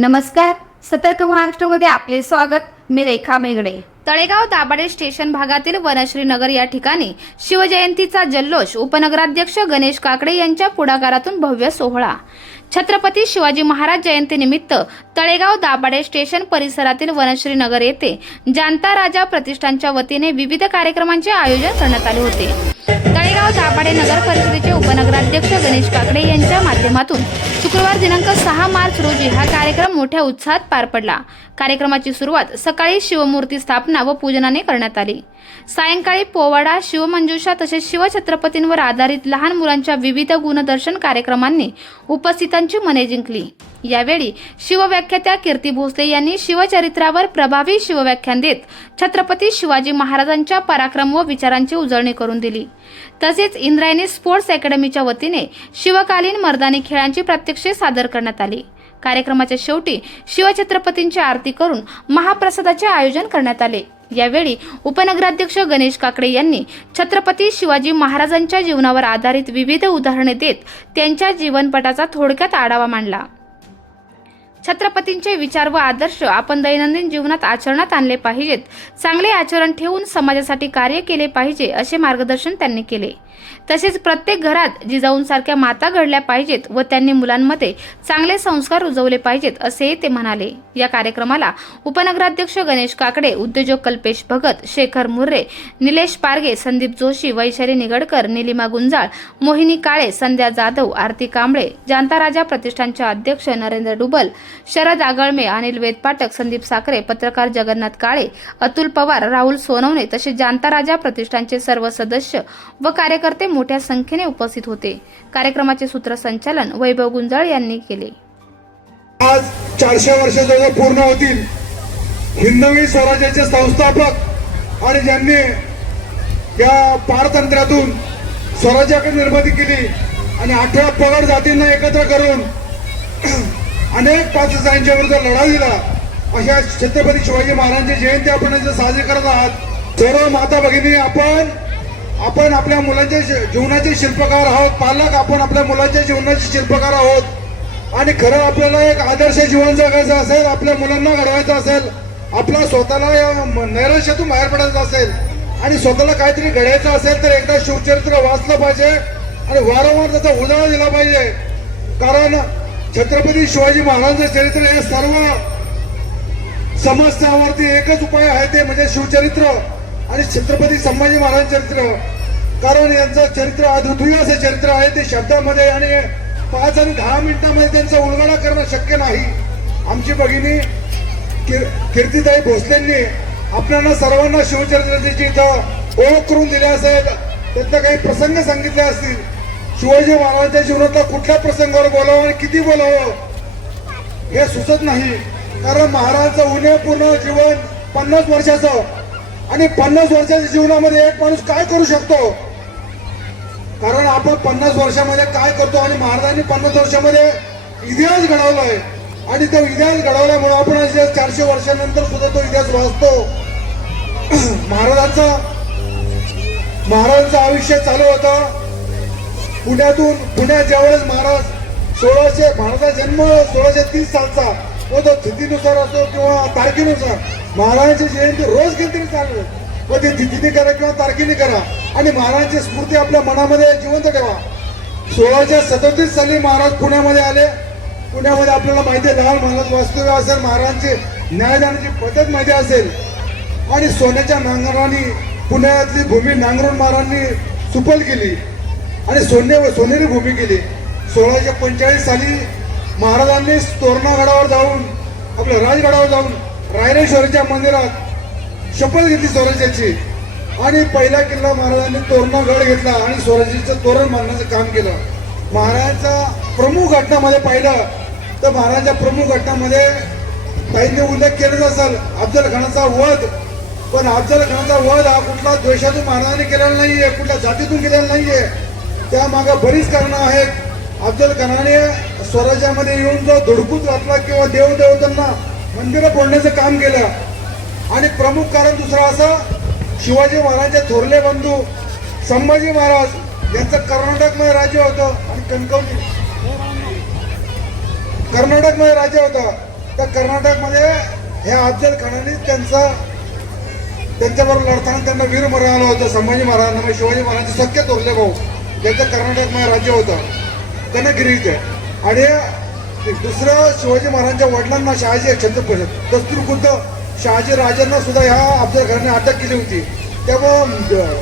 नमस्कार. सतर्क महाराष्ट्रामध्ये आपले स्वागत. मी रेखा मेगडे. तळेगाव दाभाडे स्टेशन भागातील वनश्री नगर या ठिकाणी शिवजयंतीचा जल्लोष. उपनगराध्यक्ष गणेश काकडे यांच्या पुढाकारातून भव्य सोहळा. छत्रपती शिवाजी महाराज जयंतीनिमित्त तळेगाव दाभाडे स्टेशन परिसरातील वनश्री नगर येथे जाणता राजा प्रतिष्ठानच्या वतीने विविध कार्यक्रमांचे आयोजन करण्यात आले होते. तळेगाव दाभाडे नगर परिषदेचे उपनगराध्यक्ष गणेश काकडे यांच्या माध्यमातून शुक्रवार दिनांक 6 मार्च रोजी हा कार्यक्रम मोठ्या उत्साहात पार पडला. कार्यक्रमाची सुरुवात सकाळी शिवमूर्ती स्थापना व पूजनाने करण्यात आली. सायंकाळी पोवाडा, शिवमंजुषा तसेच शिवछत्रपतींवर आधारित लहान मुलांच्या विविध गुणदर्शन कार्यक्रमांनी उपस्थितांची मने जिंकली. यावेळी शिवव्याख्यात्या कीर्ती भोसले यांनी शिवचरित्रावर प्रभावी शिवव्याख्यान देत छत्रपती शिवाजी महाराजांच्या पराक्रम व विचारांची उजळणी करून दिली. तसेच इंद्रायणी स्पोर्ट्स अकॅडमीच्या वतीने शिवकालीन मर्दानी खेळांची प्रात्यक्षिके सादर करण्यात आली. कार्यक्रमाच्या शेवटी शिवछत्रपतींची आरती करून महाप्रसादाचे आयोजन करण्यात आले. यावेळी उपनगराध्यक्ष गणेश काकडे यांनी छत्रपती शिवाजी महाराजांच्या जीवनावर आधारित विविध उदाहरणे देत त्यांच्या जीवनपटाचा थोडक्यात आढावा मांडला. छत्रपतींचे विचार व आदर्श आपण दैनंदिन जीवनात आचरणात आणले पाहिजेत. चांगले आचरण ठेवून समाजासाठी कार्य केले पाहिजे असे मार्गदर्शन त्यांनी केले. तसेच प्रत्येक घरात जिजाऊंसारख्या माता घडल्या पाहिजेत व त्यांनी मुलांमध्ये चांगले संस्कार रुजवले पाहिजेत असे ते म्हणाले. या कार्यक्रमाला उपनगराध्यक्ष गणेश काकडे, उद्योजक कल्पेश भगत, शेखर मुर्रे, निलेश पारगे, संदीप जोशी, वैशाली निगडकर, निलिमा गुंजाळ, मोहिनी काळे, संध्या जाधव, आरती कांबळे, जाणता राजा प्रतिष्ठानचे अध्यक्ष नरेंद्र डुबल, शरद आगळमे, अनिल वेदपाठक, संदीप साखरे, पत्रकार जगन्नाथ काळे, अतुल पवार, राहुल सोनवणे तसेच जाणता राजा प्रतिष्ठानचे सर्व सदस्य व कार्यकर्ते मोठ्या संख्येने उपस्थित होते. कार्यक्रमाचे सूत्रसंचालन वैभव गुंजाळ यांनी केले. आज 400 वर्ष जवळ पूर्ण होतील. हिंदवी स्वराज्याचे संस्थापक आणि ज्यांनी या पारतंत्र्यातून स्वराज्याकडे निर्मिती केली आणि 18 पगड जातींना एकत्र करून अनेक पाकिस्तानच्या विरुद्ध लढा दिला, अशा छत्रपती शिवाजी महाराजांची जयंती आपण साजरी करत आहात. सर्व माता भगिनी, आपण आपल्या मुलांच्या जीवनाचे शिल्पकार आहोत. पालक, आपण आपल्या मुलांच्या जीवनाचे शिल्पकार आहोत. आणि खरं आपल्याला एक आदर्श जीवन जगायचं असेल, आपल्या मुलांना घडवायचं असेल, आपला स्वतःला या नैराश्यातून बाहेर पडायचं असेल आणि स्वतःला काहीतरी घडायचं असेल तर एकदा शिवचरित्र वाचलं पाहिजे आणि वारंवार त्याचा उजाळा दिला पाहिजे. कारण छत्रपती शिवाजी महाराजांचे चरित्र हे सर्व समस्यावरती एकच उपाय आहे, ते म्हणजे शिवचरित्र आणि छत्रपती संभाजी महाराज चरित्र. कारण यांचं चरित्र अद्वितीय असे चरित्र आहे. ते शब्दामध्ये आणि 5 आणि 10 मिनिटांमध्ये त्यांचा उलगडा करणं शक्य नाही. आमची भगिनी कीर्तीताई भोसलेंनी आपल्याला सर्वांना शिवचरित्राची इथं ओळख करून दिली असेल, त्यातले काही प्रसंग सांगितले असतील. शिवाजी महाराजांच्या जीवनातला कुठल्या प्रसंगावर बोलावं आणि किती बोलावं हे सुचत नाही. कारण महाराजांचं उन्हेपूर्ण जीवन 50 वर्षाचं आणि 50 वर्षाच्या जीवनामध्ये एक माणूस काय करू शकतो. कारण आपण 50 वर्षामध्ये काय करतो आणि महाराजांनी 50 वर्षामध्ये इतिहास घडवलाय आणि तो इतिहास घडवल्यामुळे आपण आज 400 वर्षानंतर सुद्धा तो इतिहास वाचतो. महाराजांचं आयुष्य चालू होतं पुण्यात ज्यावेळेस महाराजांचा जन्म 1630 सालचा व तो तिथीनुसार असो किंवा तारखेनुसार महाराजांची जयंती रोज केली चालू व ती तिथीने करा किंवा तारखेने करा आणि महाराजांची स्मृती आपल्या मनामध्ये जिवंत ठेवा. 1637 साली महाराज पुण्यामध्ये आले. पुण्यामध्ये आपल्याला माहिती आहे, लहान महाराज वास्तव्य असेल, महाराजांची न्यायदानाची पद्धत माहिती असेल आणि सोन्याच्या नांगरांनी पुण्यातली भूमी नांगरून महाराजांनी सुपल केली आणि सोनेरी भूमी केली. 1645 साली महाराजांनी तोरणागडावर जाऊन आपल्या राजगडावर जाऊन रायरेश्वरीच्या मंदिरात शपथ घेतली स्वराज्याची आणि पहिला किल्ला महाराजांनी तोरणागड घेतला आणि स्वराज्याचं तोरण बांधण्याचं काम केलं. महाराजांचा प्रमुख घटनामध्ये पाहिलं तर महाराजांच्या प्रमुख घटनामध्ये काहींनी उल्लेख केलेला असेल अफजल खानाचा वध. पण अफजल खानाचा वध हा कुठला द्वेषातून महाराजांनी केलेला नाहीये, कुठल्या जातीतून केलेला नाहीये. त्यामागे बरीच कारणं आहेत. अफजल खानाने स्वराज्यामध्ये येऊन जो धुडकूस घातला किंवा देवदेवतांना मंदिरं फोडण्याचं काम केलं. आणि प्रमुख कारण दुसरं असं, शिवाजी महाराजांचे थोरले बंधू संभाजी महाराज यांचं कर्नाटकमध्ये राज्य होतं आणि कर्नाटकमध्ये राज्य होतं तर कर्नाटकमध्ये ह्या अफजल खानाने त्यांच्याबरोबर लढताना त्यांना वीर मरण आलं होतं. संभाजी महाराजांना म्हणजे शिवाजी महाराजांचे सख्य थोरले भाऊ ज्यांचं कर्नाटकमध्ये राज्य होतं कनगिरी इथे. आणि दुसरं शिवाजी महाराजांच्या वडिलांना शहाजी छत्रपती दस्तूरखुद्द शहाजी राजांना सुद्धा ह्या अफजल खानाने अटक केली होती. त्यामुळं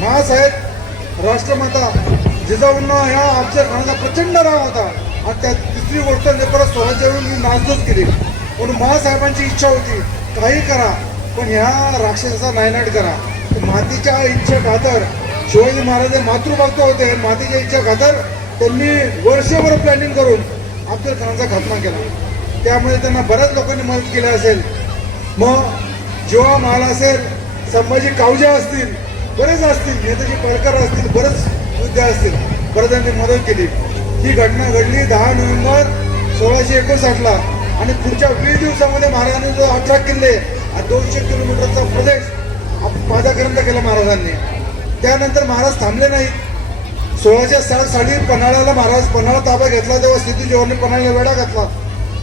महासाहेब राष्ट्रमाता जिजाऊंना ह्या अफजल खानाचा प्रचंड राग होता. आणि त्या दुसरी गोष्ट परत स्वराज्य नासधूस केली. म्हणून महासाहेबांची इच्छा होती काही करा पण ह्या राक्षसाचा नायनाट करा. मातीच्या इच्छा खातर शिवाजी महाराज मातृभक्त होते. मातीच्या इच्छा खातर त्यांनी वर्षभर प्लॅनिंग करून अफजल खानाचा खात्मा केला. त्यामुळे त्यांना बऱ्याच लोकांनी मदत केली असेल. मग जेव्हा महाल असेल, संभाजी कावजा असतील, बरेच असतील, नेताजी पालकर असतील, बरेच युद्ध असतील, बरेच त्यांनी मदत केली. ही घटना घडली 10 नोव्हेंबर 1659ला. आणि पुढच्या 20 दिवसामध्ये महाराजांनी जो 18 किल्ले 200 किलोमीटरचा प्रदेश पादाक्रांत केला महाराजांनी. त्यानंतर महाराज थांबले नाहीत. 1660 साली पन्हाळा ताबा घेतला तेव्हा सिद्धू जवाहरने पन्हाळ्याला वेढा घातला.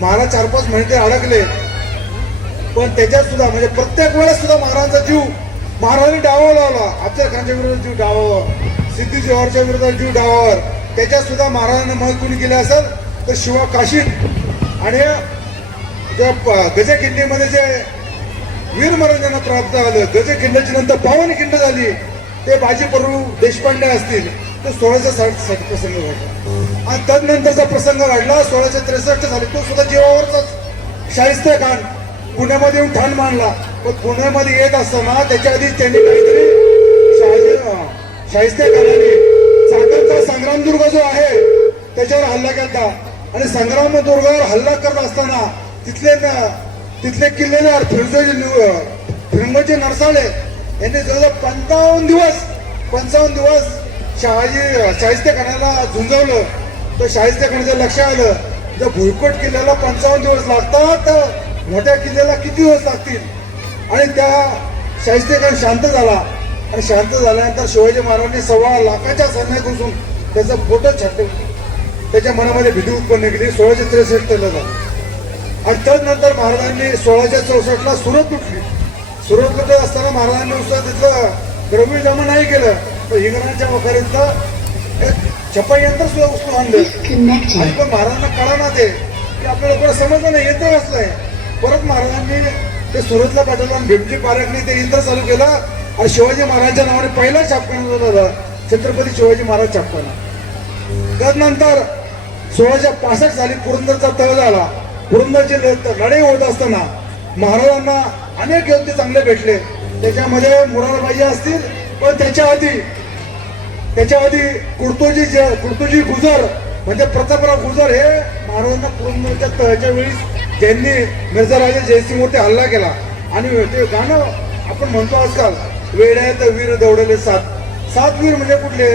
महाराज 4-5 महिने ते अडकले. पण त्याच्यात सुद्धा म्हणजे प्रत्येक वेळेस सुद्धा महाराजांचा जीव महाराजांनी डावावर लावला. अफजल खानच्या विरोधात जीव डावावर, सिद्धू जवाहरच्या विरोधात जीव डावावर. त्याच्यात सुद्धा महाराजांना मदत कोणी केली असेल तर शिवा काशीद आणि गजकिंडीमध्ये जे वीरमरण ज्यांना प्राप्त झालं, गजकिंडीची नंतर 52 खिंड झाली, ते बाजी प्रभू देशपांडे असतील. तो 1660 प्रसंग घडला. आणि तदनंतरचा प्रसंग घडला 1663 झाली. तो सुद्धा जीवावरचाच. शाहिस्ते खान पुण्यामध्ये येऊन ठाण मांडला. पण पुण्यामध्ये येत असताना त्याच्या आधी त्यांनी काहीतरी शाहिस्ते खानाने चाकणचा संग्रामदुर्ग जो आहे त्याच्यावर हल्ला केला. आणि संग्रामदुर्गावर हल्ला करत असताना तिथले किल्लेदार फिरंगोजी नरसाळे यांनी जवळजवळ 55 दिवस शाहिस्ते खानाला झुंजवलं. तर शाहिस्ते खानाच्या लक्षात आलं जर भुईकोट किल्ल्याला 55 दिवस लागतात तर मोठ्या किल्ल्याला किती दिवस लागतील. आणि त्या शाहिस्ते खान शांत झाला. आणि शांत झाल्यानंतर शिवाजी महाराजांनी 1.25 लाखाच्या सैन्य घुसून त्याचा फोटो छाटले. त्याच्या मनामध्ये भीती उत्पन्न केली. 1663 झालं. आणि त्यानंतर महाराजांनी 1664ला सुरत लुटली. सुरत लुटत असताना महाराजांनी नुसतं तिथलं द्रव्य जमा नाही केलं तर इंग्रजांच्या वखारीतलं एक छपाई यंत्र सुद्धा उचलून आणलं. आणि पण महाराजांना कळा ना ते की आपल्या लोकांना समजलं नाही यंत्र असलंय. परत महाराजांनी ते सुरतला पाठवलं आणि भीमजी पारखनी ते यंत्र चालू केलं. आणि शिवाजी महाराजांच्या नावाने पहिला छापखाना झाला छत्रपती शिवाजी महाराज छापखाना. त्यानंतर 1665 साली पुरंदरचा तह झाला. पुरंदरची लढाई होत असताना महाराजांना अनेक योद्धे चांगले भेटले. त्याच्यामध्ये मुरारबाई असतील. पण त्याच्या आधी कुर्तोजी गुजर म्हणजे प्रतापराव गुजर हे महाराजांना पुरंदरच्या तहच्या वेळी ज्यांनी मिर्झा राजे जयसिंगवरती हल्ला केला. आणि ते गाणं आपण म्हणतो आजकाल वेड्यात वीर दौडले 7 वीर म्हणजे कुठले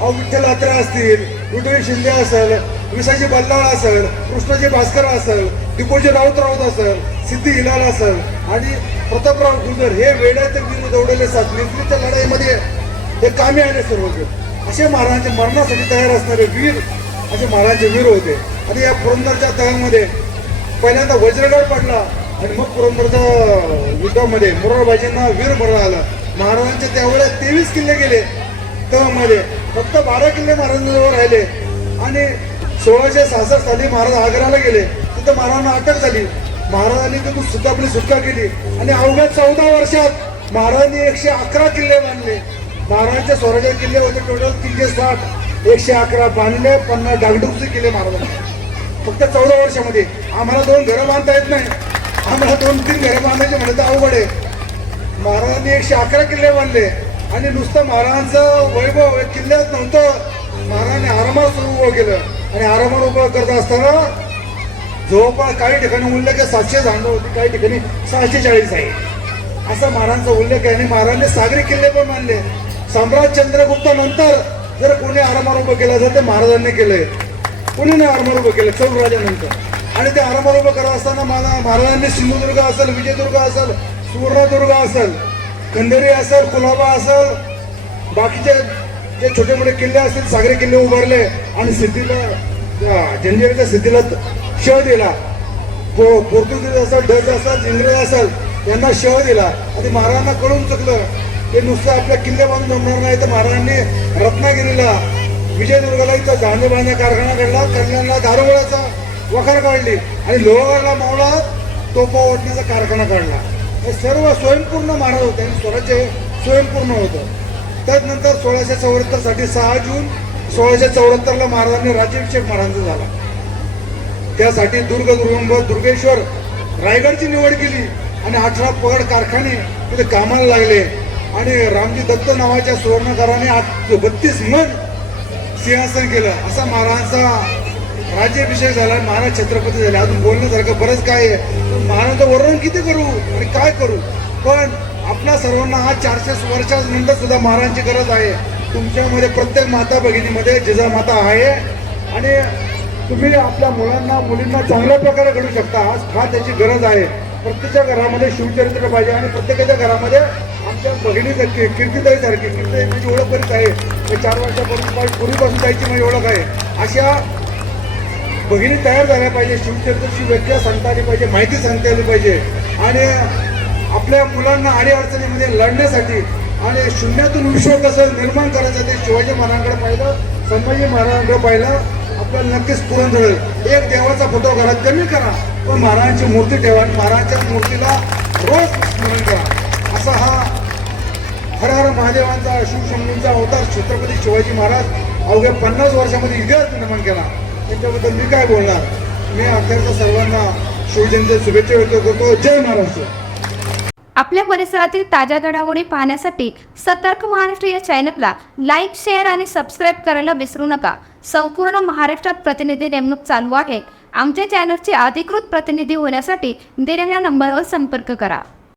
विठ्ठल आत्रे असतील, विठोजी शिंदे असेल, विसाजी बल्लाळ असेल, कृष्णाजी भास्कर असेल, दिपोजी राऊत असेल, सिद्धी हिलाल असेल आणि प्रतापराव गुजर हे वेड्यात वीर दौडले 7 निर्णीच्या लढाईमध्ये हे कामी आले सर्व. असे महाराजांच्या मरणासाठी तयार असणारे वीर असे महाराजांचे वीर होते. आणि या पुरंदरच्या तहामध्ये पहिल्यांदा वज्रगड पडला आणि मग पुरंदरच्या युद्धामध्ये मुरारबाजींना वीर मरण आलं. महाराजांचे त्यावेळेस 23 किल्ले गेले तहामध्ये. फक्त 12 किल्ले महाराजांजवळ राहिले. आणि 1666 साली महाराज आग्र्याला गेले. तिथं महाराजांना अटक झाली. महाराजांनी तिथून आपली सुटका केली. आणि अवघ्या 14 वर्षात महाराजांनी 111 किल्ले बांधले. महाराजांचे स्वराज्य किल्ले होते टोटल 360. 111 बांधले. 50 डागडुगचे किल्ले महाराजांनी फक्त 14 वर्षामध्ये. आम्हाला 2 घरं बांधता येत नाही. आम्हाला 2-3 घरं बांधायचे म्हणजे तर अवघड आहे. महाराजांनी 111 किल्ले बांधले. आणि नुसतं महाराजांचं वैभव किल्ल्यात नव्हतं. महाराजांनी आरामात सुरू उभं केलं. आणि आरामात उभं करत असताना जवळपास काही ठिकाणी उल्लेख 700 झांडं होती, काही ठिकाणी 640 आहे असा महाराजांचा उल्लेख आहे. आणि महाराजांनी सागरी किल्ले पण बांधले. सम्राट चंद्रगुप्त नंतर जर कोणी आरामात उभं केलं असेल ते महाराजांनी केलंय. कोणी नाही आरामात उभं केलं चौराजानंतर. आणि ते आरामात उभं करत असताना महाराजांनी सिंधुदुर्ग असेल, विजयदुर्ग असेल, सुवर्णदुर्ग असेल, खंडेरी असेल, कुलाबा असेल, बाकीचे जे छोटे मोठे किल्ले असतील सागरी किल्ले उभारले. आणि सिद्धीला जंजिऱ्याच्या सिद्धीला शह दिला. पोर्तुगीज असेल, डच असेल, इंग्रज असेल यांना शह दिला. आणि महाराजांना कळून चुकलं ते नुसतं आपल्या किल्ले बांधून जमणार नाही. तर महाराजांनी रत्नागिरीला, विजयदुर्गला इथं धान्य बांधण्या कारखाना काढला, कल्याणला दारुगोळ्याचा वखार काढली आणि लोहगडला मावळा तोफा ओढण्याचा कारखाना काढला. हे सर्व स्वयंपूर्ण महाराज होते आणि स्वराज्य स्वयंपूर्ण होतं. त्यानंतर 1674 साठी 6 जून 1674 महाराजांनी राज्याभिषेक महाराजांचा झाला. त्यासाठी दुर्गेश्वर रायगडची निवड केली आणि 18 पगड कारखाने तिथे कामाला लागले. आणि रामजी दत्त नावाच्या सुवर्णकाराने 32 मन सिंहासन केलं. असा महाराजांचा राज्याभिषेक झाला. महाराज छत्रपती झाले. अजून बोलण्यासारखं बरंच काय आहे. महाराजांचं वर्णन किती करू आणि काय करू. पण आपल्या सर्वांना आज 400 वर्षानंतर सुद्धा महाराजांची गरज आहे. तुमच्यामध्ये प्रत्येक माता भगिनीमध्ये जिजामाता आहे आणि तुम्ही आपल्या मुलांना मुलींना चांगल्या प्रकारे घडू शकता. आज फार त्याची गरज आहे. प्रत्येकाच्या घरामध्ये शिवचरित्र पाहिजे आणि प्रत्येकाच्या घरामध्ये आमच्या भगिनीचं कीर्तिताईसारखी माझी ओळख बरीच आहे. 4 वर्षापूर्वीपासून त्याची माझी ओळख आहे. अशा भगिनी तयार झाल्या पाहिजे. शिवचरित्रची व्याख्या सांगता आली पाहिजे, माहिती सांगता आली पाहिजे आणि आपल्या मुलांना अडीअडचणीमध्ये लढण्यासाठी आणि शून्यातून विश्व कसं निर्माण करायचं ते शिवाजी महाराजांकडे पाहिलं, संभाजी महाराजांकडे पाहिलं, आपल्याला नक्कीच पुरण जळेल. एक देवाचा फोटो घरात कमी करा पण महाराजांची मूर्ती ठेवा आणि महाराजांच्या मूर्तीला रोज स्मरण करा. असा हा हर हर महादेवांचा शिवशंभूंचा अवतार छत्रपती शिवाजी महाराज अवघ्या 50 वर्षामध्ये इतिहास निर्माण केला. त्याच्याबद्दल मी काय बोलणार. मी अखेरचा सर्वांना शिवजयंती शुभेच्छा व्यक्त करतो. जय महाराष्ट्र. आपल्या परिसरातील ताज्या घडामोडी पाहण्यासाठी सतर्क महाराष्ट्र या चॅनलला लाईक, शेअर आणि सबस्क्राईब करायला विसरू नका. संपूर्ण महाराष्ट्रात प्रतिनिधी नेमणूक चालू आहे. आमच्या चॅनलचे अधिकृत प्रतिनिधी होण्यासाठी दिलेल्या नंबरवर संपर्क करा.